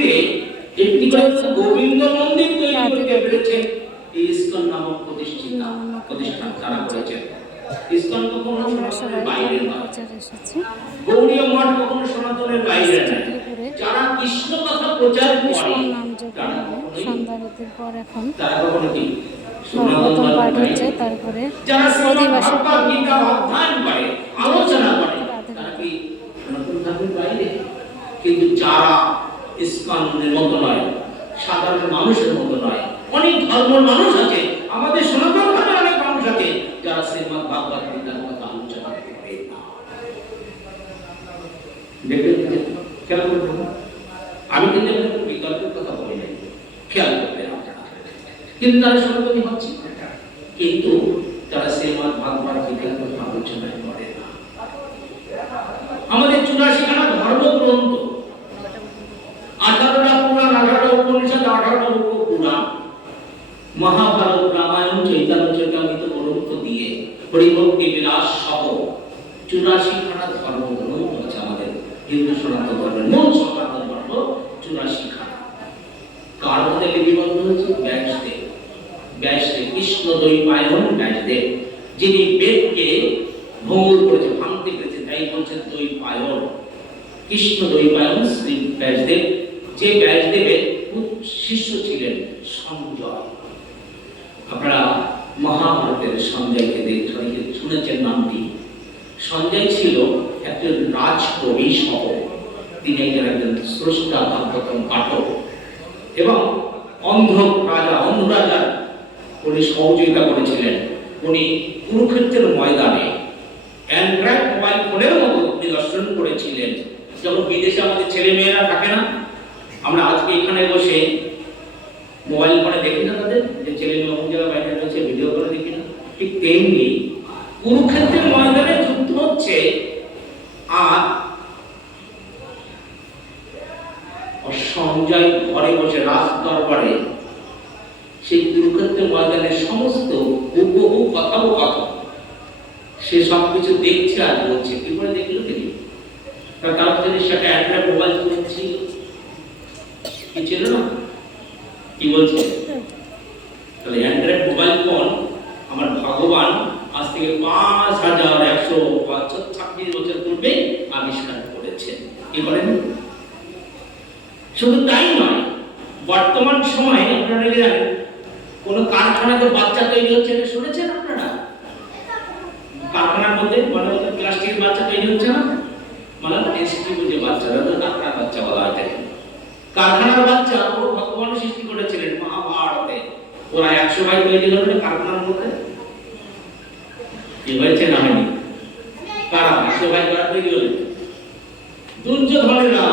কাশ্মীরে একটি করে গোবিন্দ মন্দির তৈরি করতে পেরেছেন এই ইসকন নামক প্রতিষ্ঠিতা প্রতিষ্ঠান তারা করেছেন ইসকন কখনো সনাতনের বাইরে নয়। গৌরীয় মঠ কখনো সনাতনের বাইরে নয়। যারা কৃষ্ণ কথা প্রচার করে তারা পর এখন তারা কখনো কি সনাতন পাঠ ধর্মের হচ্ছে তারপরে অধিবাসী ভগবদ গীতা অধ্যয়ন করে আলোচনা করে তারা কি সনাতন ধর্মের বাইরে? কিন্তু যারা ইস্কনের মতো নয়, সাধারণ মানুষের মতো নয়। অনেক ধর্মের মানুষ আছে, আমাদের সনাতন ধর্মের অনেক মানুষ আছে, যারা শ্রীমদ্ ভগবদ গীতার কথা আলোচনা করে না। দেখবেন খেয়াল করবেন? আমি কিন্তু বিতর্কের কথা বলি খেয়াল করবেন কিন্তু তারা সনাতনী হচ্ছে। কিন্তু তারা শ্রীমদ ভাগবত গীতার কথা আলোচনা করে না আমাদের চুরাশি খানা ধর্মগ্রন্থ আঠারোটা পুরাণ আঠারোটা উপনিষদ আঠারোটা উপপুরাণ মহাভারত রামায়ণ চৈতন্য চৈতামিত গ্রন্থ দিয়ে হরিভক্তি বিলাস সহ চুরাশি খানা ধর্মগ্রন্থ আছে আমাদের হিন্দু সনাতন ধর্মের মূল সনাতন ধর্ম চুরাশি খানা কার মধ্যে লিপিবদ্ধ হয়েছে ব্যাসদেব ব্যাসদেব কৃষ্ণ দৈপায়ন ব্যাসদেব যিনি বেদকে ভঙ্গুর করেছে, ভাঙতে পেরেছে। তাই বলছেন দৈপায়ন কৃষ্ণ দৈপায়ন শ্রী ব্যাসদেব। যে ব্যাসদেবের শিষ্য ছিলেন সঞ্জয়। আপনারা মহাভারতের সঞ্জয়কে দেখে শুনেছেন নামটি। সঞ্জয় ছিল একজন রাজকবি সহ। তিনি একজন একজন স্রষ্টা ভাগবতম পাঠক। এবং অন্ধ রাজা, অন্ধ রাজার উনি সহযোগিতা করেছিলেন। উনি কুরুক্ষেত্রের ময়দানে অ্যান্ড্রয়েড মোবাইল ফোনের মতো নিদর্শন করেছিলেন। যখন বিদেশে আমাদের ছেলে মেয়েরা থাকে না, আমরা আজকে এখানে বসে মোবাইল ফোনে দেখি না তাদের, যে ছেলে মেয়ে অমুক জায়গায় বাইরে রয়েছে ভিডিও করে দেখি না। ঠিক তেমনি কুরুক্ষেত্রের ময়দানে যুদ্ধ হচ্ছে, আর সঞ্জয় ঘরে বসে রাজ দরবারে সেই কুরুক্ষেত্রের সে সব কিছু দেখছে আর বলছে। কি করে দেখল দেখি তার কারণ সেটা অ্যান্ড্রয়েড মোবাইল ফোন ছিল কি ছিল না? কি বলছে? তাহলে অ্যান্ড্রয়েড মোবাইল ফোন আমার ভগবান আজ থেকে পাঁচ হাজার একশো ছাব্বিশ বছর পূর্বে আবিষ্কার করেছেন। কি করেন? শুধু তাই নয়, বর্তমান সময়ে আপনারা জানেন কোন কারখানাতে বাচ্চা তৈরি হচ্ছে এটা শুনেছেন আপনারা? কারখানার মধ্যে মানে প্লাস্টিকের বাচ্চা তৈরি হচ্ছে না। মানে টেস্টি বুঝে বাচ্চারা তো কারখানার বাচ্চা বলা হয় কারখানার বাচ্চা ও ভগবান সৃষ্টি করেছিলেন মহাভারতে। ওরা একশো ভাই তৈরি করবে কারখানার মধ্যে? কি হয়েছে না হয়নি? কারা? একশো ভাই কারা তৈরি হলেন দুর্যোধনেরা।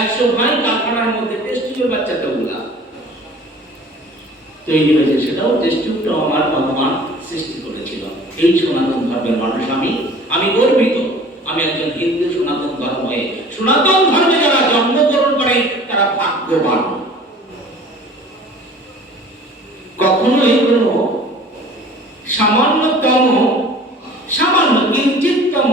একশো ভাই কারখানার মধ্যে টেস্ট টিউবের বাচ্চাটা গুলা তৈরি হয়েছে সেটাও টেস্ট টিউবটাও আমার ভগবান সৃষ্টি করেছিল। এই সনাতন ধর্মের মানুষ আমি। আমি গর্বিত। আমি একজন হিন্দু সনাতন ধর্মে। সনাতন ধর্মে যারা জন্মগ্রহণ করে, তারা ভাগ্যবান। কখনোই কোনো সামান্যতম, সামান্য কিঞ্চিততম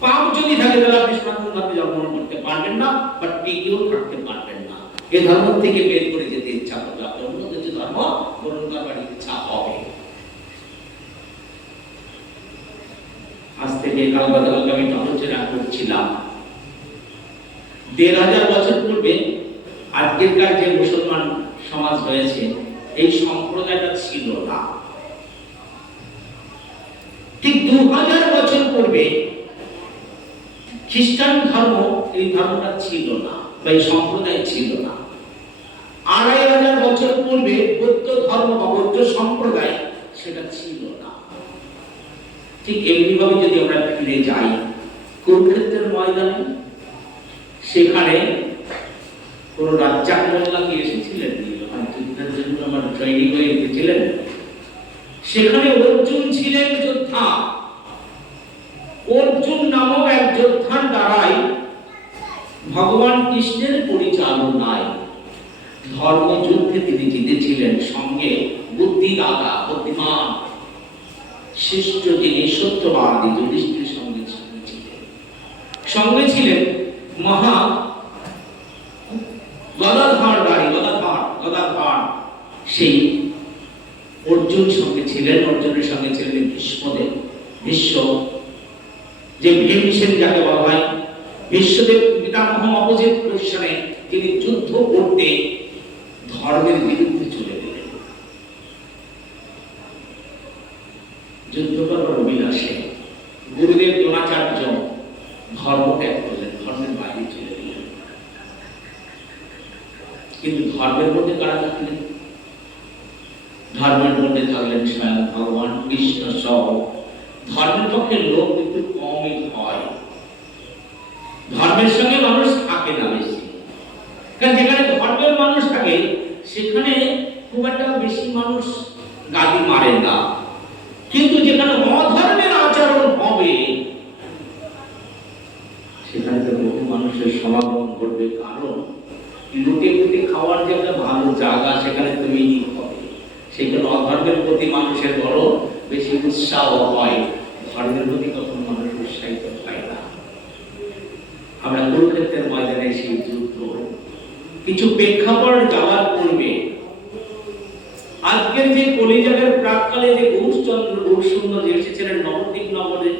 পাপ যদি থাকে, তাহলে আপনি সনাতন ধর্মে জন্মগ্রহণ করতে পারবেন না, বা টিকেও থাকতে পারবেন না। এ ধর্ম থেকে বের করে যেতে ইচ্ছা করবে আপনার অন্য কিছু ধর্ম গ্রহণ করবার ইচ্ছা হবে আজ আমি করছিলাম। দেড় হাজার বছর পূর্বে আজকেরকার যে মুসলমান সমাজ রয়েছে, এই সম্প্রদায়টা ছিল না। ঠিক দু হাজার বছর পূর্বে খ্রিস্টান ধর্ম এই ধর্মটা ছিল না, বা এই সম্প্রদায় ছিল না। আড়াই হাজার বছর পূর্বে বৌদ্ধ ধর্ম বা বৌদ্ধ সম্প্রদায় সেটা ছিল না। ঠিক এমনিভাবে যদি আমরা ফিরে যাই, কুরুক্ষেত্রের ময়দানে, সেখানে কোন রাজ্জাক মোল্লা কি এসেছিলেন আমার ট্রেনিং হয়ে এসেছিলেন, সেখানে অর্জুন ছিলেন যোদ্ধা। অর্জুন নামক এক যোদ্ধার দ্বারাই ভগবান কৃষ্ণের পরিচালনায় ধর্মযুদ্ধে তিনি জিতেছিলেন, সঙ্গে বুদ্ধিদাতা, বুদ্ধিমান শ্রেষ্ঠ তিনি সত্যবাদী যুধিষ্ঠির সঙ্গে সঙ্গে ছিলেন মহা গদাধর গাড়ি, গদাধর গদাধর সেই অর্জুন সঙ্গে ছিলেন, অর্জুনের সঙ্গে ছিলেন ভীষ্মদেব। ভীষ্ম, যে ভীমসেন যাকে বলা হয় বিশ্বদেব পিতামহ অপোজিট পজিশনে তিনি যুদ্ধ করতে ধর্মের বিরুদ্ধে ধর্মের মধ্যে কারা থাকলেন? ধর্মের মধ্যে থাকলেন স্বয়ং ভগবান কৃষ্ণ সহ ধর্মের পক্ষে লোক একটু কমই হয়। ধর্মের সঙ্গে মানুষ থাকে না বেশি। কারণ যেখানে ধর্মের মানুষ থাকে, সেখানে খুব একটা বেশি মানুষ গাদি মারে না কিন্তু যেখানে অধর্মের আচরণ হবে সেখানে তো বহু মানুষের সমাগম ঘটবে কারণ লুটে পুটে খাওয়ার যে একটা ভালো জায়গা সেখানে তুমি হবে সেখানে অধর্মের প্রতি মানুষের বড় বেশি উৎসাহ হয়। ধর্মের প্রতি কখন মানুষ উৎসাহিত হয় না। আমরা কুরুক্ষেত্রের ময়দানে সেই যুদ্ধ কিছু প্রেক্ষাপট যাওয়ার পূর্বে আজকের যে কলিজাগের প্রাককালে যে গৌরচন্দ্র গৌরসুন্দর যে এসেছিলেন নবদ্বীপ নগরে,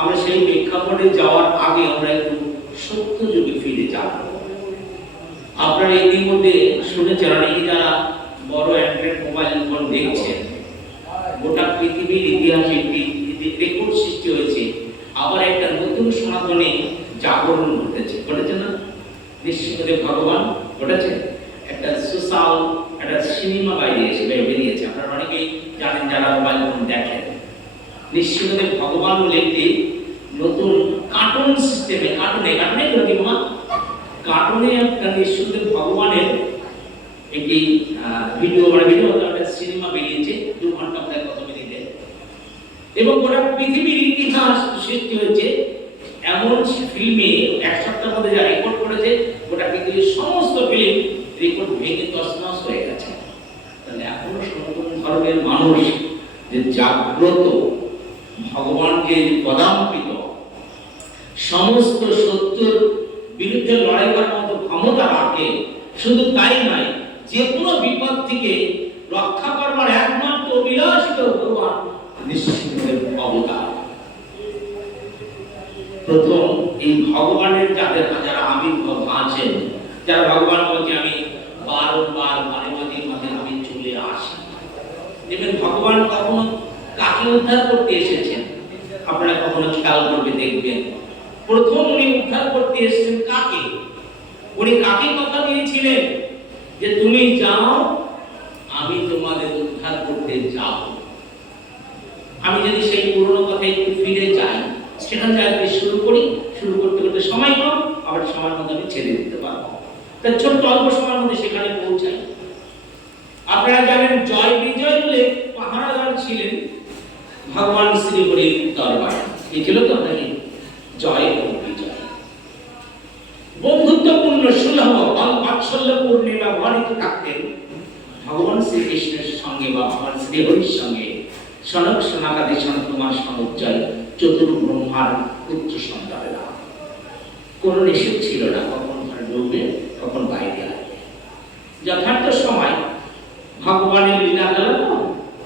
আমরা সেই প্রেক্ষাপটে যাওয়ার আগে আমরা একটু সত্য যুগে ফিরে যাব। আপনারা ইতিমধ্যে শুনেছেন অনেকে যারা বড় অ্যান্ড্রয়েড মোবাইল ফোন দেখছেন। গোটা পৃথিবীর ইতিহাসে একটি রেকর্ড সৃষ্টি হয়েছে। আবার একটা নতুন সনাতনে জাগরণ ঘটেছে। ঘটেছে না? নিশ্চিতভাবে ভগবান ঘটেছে? একটা সোশ্যাল একটা সিনেমা বাইরে এসে বেরিয়েছে আপনারা অনেকেই জানেন যারা মোবাইল ফোন দেখেন। নিশ্চিতভাবে ভগবান বলে একটি নতুন কার্টুন সিস্টেমে কার্টুনে কার্টুনে কার্টুনে একটা নিশ্চিতভাবে ভগবানের একটি ভিডিও মানে ভিডিও একটা সিনেমা বেরিয়েছে, দু ঘণ্টা প্রায় কত মিনিটে এবং গোটা পৃথিবীর ইতিহাস সৃষ্টি হয়েছে এমন ফিল্মে, এক সপ্তাহের মধ্যে যা রেকর্ড করেছে, গোটা পৃথিবীর সমস্ত ফিল্ম রেকর্ড ভেঙে তছনছ হয়ে গেছে। তাহলে এখনও সনাতন ধর্মের মানুষ যে জাগ্রত ভগবান যে পদাম্পিত সমস্ত শত্রুর বিরুদ্ধে লড়াই করার মতো ক্ষমতা রাখে শুধু তাই নয় যে কোনো বিপদ থেকে রক্ষা করবার একমাত্র অভিলাষিত ভগবান নিশ্চিতের অবতার। প্রথম, এই ভগবানের যাদের যারা আবির্ভাব আছেন যারা ভগবান বলছে, আমি বারবার মাঝে মাঝে মাঝে আমি চলে আসি। দেখবেন, ভগবান কখনো কাকে উদ্ধার করতে এসেছেন। আপনারা কখনো খেয়াল করবে, দেখবেন। প্রথম উনি উদ্ধার করতে এসেছেন কাকে? উনি কাকে কথা দিয়েছিলেন? যে তুমি যাও, আমি তোমাদের উদ্ধার করতে যাও আমি যদি সেই পুরনো কথায় একটু ফিরে যাই সেখান থেকে আজকে শুরু করি, শুরু করতে করতে সময় কম আবার সময়ের মধ্যে আমি ছেড়ে দিতে পারব। তার ছোট্ট অল্প সময়ের মধ্যে সেখানে পৌঁছাই। আপনারা জানেন, জয় বিজয় বলে পাহারাদার ছিলেন ভগবান শ্রী হরির দরবারে। এই ছিল তো নাকি জয় ও বিজয়। বন্ধুত্বপূর্ণ সুলভ বাৎসল্য পূর্ণিমা ব্যবহৃত থাকতেন ভগবান শ্রীকৃষ্ণের সঙ্গে বা ভগবান শ্রী হরির সঙ্গে সনক সনাকাদি সনক কুমার সনজ্জয় চতুর ব্রহ্মার পুত্র সন্তানেরা কোনো নিষেধ ছিল না, কখন ঘরে ঢুকবে, কখন বাইরে আসবে। যথার্থ সময় ভগবানের লীলা গেল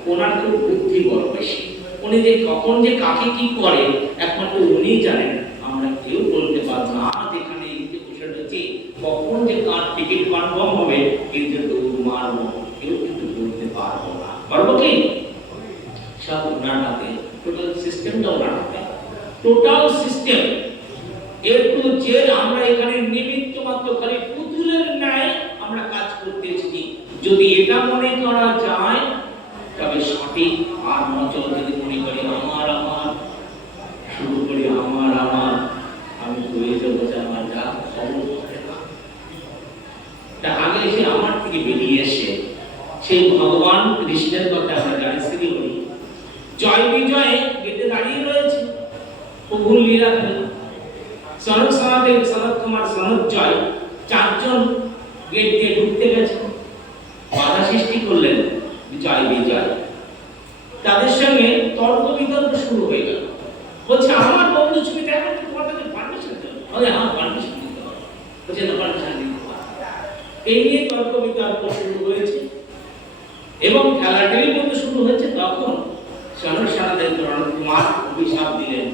ওনার খুব বুদ্ধি বড় বেশি। উনি যে কখন যে কাকে কি করে একমাত্র উনিই জানেন আমরা কেউ বলতে পারব না আজ এখানে এই যে বসে রয়েছি কখন যে কার টিকিট কনফার্ম হবে, কিন্তু দৌড় মারবো কেউ কিন্তু বলতে পারব না। পারব কি? সব ওনার হাতে টোটাল সিস্টেমটা ওনার হাতে টোটাল সিস্টেম এর টু জেড আমরা এখানে নিমিত্ত মাত্র খালি পুতুলের ন্যায় আমরা কাজ করতে এসেছি। যদি এটা মনে করা যায়, তবে সঠিক আর মচল যদি মনে করি, আমার আমার শুরু করি আমার আমার আমি হয়ে যাব যে আমার যা খবর হবে না তা আগে এসে আমার থেকে বেরিয়ে এসে সেই ভগবান কৃষ্ণের কথা আমরা জানি শ্রী হরি জয় বিজয়ে গেটে দাঁড়িয়ে রয়েছে। প্রভুর লীলা খেলা সনক সনাদেব সনক কুমার সনক জয়, চারজন গেট দিয়ে ঢুকতে গেছে। বাধা সৃষ্টি করলেন জয় বিজয়। তাদের সঙ্গে তর্ক বিতর্ক শুরু হয়ে গেল। বলছে, আমার বন্ধু ছবি দেখো তোমার কাছে পারমিশন দেবো? বলে হ্যাঁ পারমিশন দিতে হবে। বলছে, না পারমিশন দিতে এই নিয়ে তর্ক বিতর্ক শুরু হয়েছে। এবং খেলাটাই মধ্যে শুরু হয়েছে তখন সনর সানাদের কুমার অভিশাপ দিলেন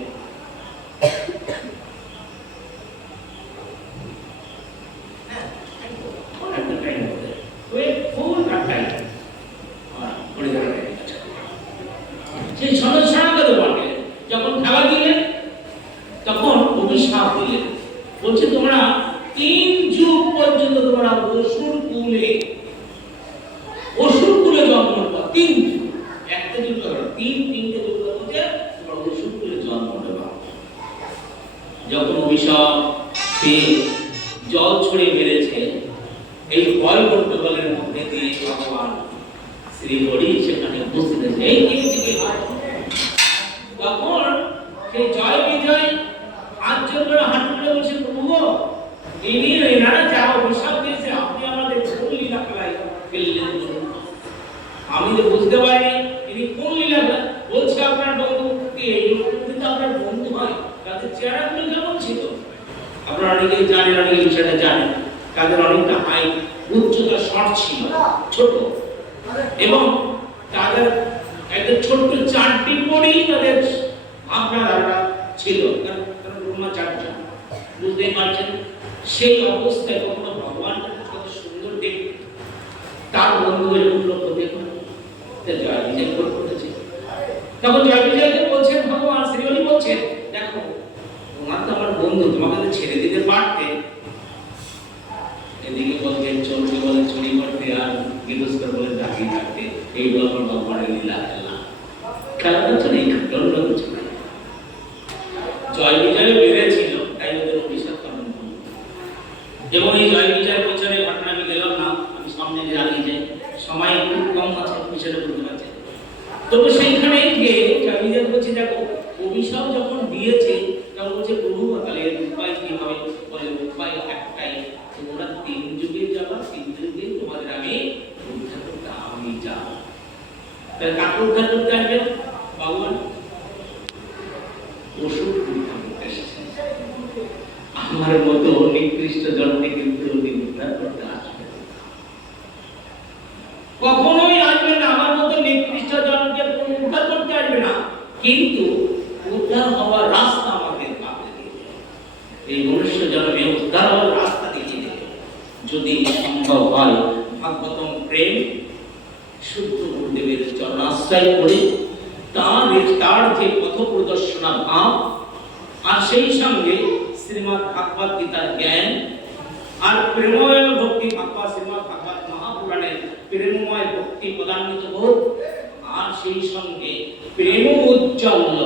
অনেকটা time হতে। ওই ফুল কাটাই। আর পড়ে গেল টাইম। সেই সনদ সানাদের বটে যখন খেলা দিলেন তখন অভিশাপ দিলেন বলছে তোমরা তিন যুগ পর্যন্ত তোমরা অসুর কুলে অসুর কুলে জন্ম নেবা তিন যুগ একটা যুগ ধরো তিন তিনটে যুগ বলছে তোমরা অসুর কুলে জন্ম নেবা যখন অভিশাপ পেয়ে জল ছড়ে মেরেছে এই ভয় গন্ডগোলের মধ্যে দিয়ে ভগবান শ্রী হরি সেখানে উপস্থিত এই থেকে তখন সেই জয় বিজয় জোর করে হাত তুলে বলছে প্রভু ইনি এনারা যা দিয়েছে, আপনি আমাদের কোন লীলা খেলায় ফেললেন আমি তো বুঝতে পারিনি ইনি কোন লীলা বলছে আপনার বন্ধু এই কিন্তু আপনার বন্ধু হয়? তাদের চেহারাগুলো কেমন ছিল? আপনারা অনেকেই জানেন অনেকে বিষয়টা জানেন। তাদের অনেকটা হাই, উচ্চতা শর্ট ছিল, ছোট। এবং তাদের একটা ছোট্ট চারটি পরেই তাদের ভাবনা ধারণা ছিল। চারজন বুঝতেই পারছেন, সেই অবস্থায় কখনো ভগবান কত সুন্দর দেখতে তার বন্ধু এরকম লোক দেখুন জয় বিজয় করে করেছে। তখন জয় বিজয়কে বলছেন, ভগবান, শ্রীহরি বলছেন, দেখো, তোমার তো আমার বন্ধু, তোমাকে ছেড়ে দিতে পারতে এদিকে বলছেন চলতে বলে চুরি করতে আর গৃহস্থ বলে দাঁড়িয়ে থাকতে এইগুলো আমার ভগবানের লীলা খেলা। খেলা করছে না অন্য কিছু না জয় বিজয় বেড়েছিল, তাই ওদের অভিশাপ পালন এবং এই জয় বিজয়ের পেছনে ঘটনা আমি গেলাম না, আমি সামনে যে আগে যাই। সময় একটু কম আছে বিষয়টা বুঝতে পারছেন তবে সেইখানে গিয়ে বিজয় বলছে, দেখো, অভিশাপ যখন দিয়েছে, তখন বলছে, প্রভু তাহলে এর উপায় কি হবে বলে উপায় একটাই তোমরা তিন যুগে যাবা তিন যুগে তোমাদের আমি উদ্ধার করতে আমি যাব তাহলে কাকে উদ্ধার করতে আমার মতো নিকৃষ্ট জন্মে কিন্তু উনি করতে আসবেন কখনোই আসবে না, আমার মতো নিকৃষ্ট জনকে কোনো উদ্ধার করতে আসবে না। কিন্তু উদ্ধার হওয়ার রাস্তা আমাকে কাঁপতে দিবে। এই মনুষ্য জন্মে উদ্ধার হওয়ার রাস্তা দেখিয়ে যদি সম্ভব হয় ভাগবতম প্রেম শুদ্ধ গুরুদেবের চরণাশ্রয় করে তার তার যে পথ প্রদর্শনা ভাব আর সেই সঙ্গে শ্রীমৎ ভাগবত গীতার জ্ঞান আর প্রেমময় ভক্তি ভাগবত শ্রীমৎ ভাগবত মহাপুরাণের প্রেমময় ভক্তি প্রদান্বিত বোধ আর সেই সঙ্গে প্রেম উজ্জ্বল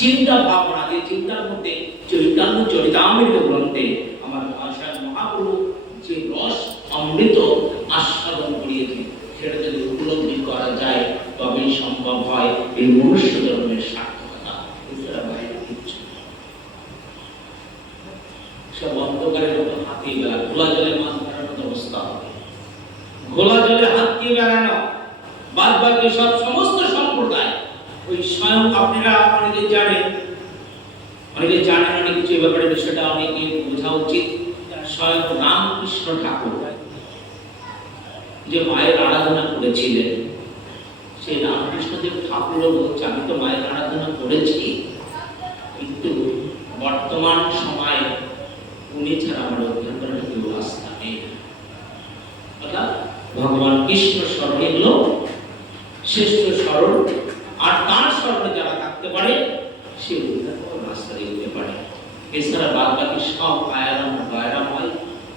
চিন্তা ভাবনা যে চিন্তার মধ্যে চৈতন্য চরিতামৃত গ্রন্থে আমার ভাষার মহাপ্রভু যে রস অমৃত আস্বাদন করিয়েছে সেটা যদি উপলব্ধি করা যায় তবেই সম্ভব হয় এই মনুষ্য জন্মের সব অন্ধকারের মতো হাতিয়ে বেড়া ঘোলা জলে মাছ ধরার মতো অবস্থা হবে ঘোলা জলে হাতিয়ে বেড়ানো বাদ বাকি সব সমস্ত সম্প্রদায় ওই স্বয়ং আপনারা অনেকে জানেন অনেকে জানেন অনেক কিছু ব্যাপারে বিষয়টা অনেকে বোঝা উচিত স্বয়ং রামকৃষ্ণ ঠাকুর যে মায়ের আরাধনা করেছিলেন ঠাকুরও বলছে আমি তো মায়ের আরাধনা করেছি কিন্তু বর্তমান সময়ে উনি ছাড়া আমার করার কেউ রাস্তা নেই। অর্থাৎ ভগবান কৃষ্ণ স্মরণে হলো শ্রেষ্ঠ স্মরণ, আর তার স্মরণে যারা থাকতে পারে, সে করার রাস্তা দেখতে পারে। এছাড়া বাদ বাকি সব আয়ারাম বায়রাম হয়।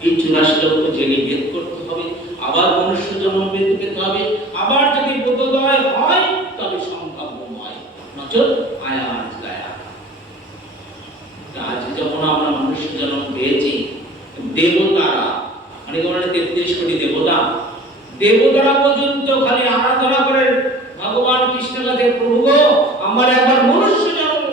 এই চুরাশি লক্ষ জেনে ভেদ করতে হবে। আবার মনুষ্য জন্ম পেতে পেতে হবে আবার যদি বোধোদয় হয় তবে সম্ভাব্য নচল আয়ার গায়া আজ যখন আমরা মনুষ্য জন্ম পেয়েছি, দেবতারা, অনেকে বলে তেত্রিশ কোটি দেবতা, দেবতারা পর্যন্ত খালি আরাধনা করে, ভগবান কৃষ্ণ কাছে প্রভু আমার একবার মনুষ্য জন্ম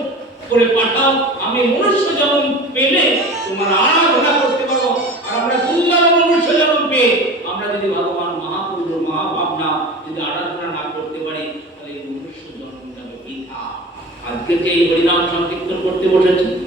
করে পাঠাও, আমি মনুষ্য জন্ম পেলে তোমার আরাধনা করতে পারব। আর আমরা দুর্লভ মনুষ্য জন্ম পেয়ে, আমরা যদি ভগবান মহাপুরুষ মহাভাবনা যদি আরাধনা না করতে পারি তাহলে এই মনুষ্য জন্ম যাবে বৃথা আজকে এই হরিনাম সংকীর্তন করতে বসেছি।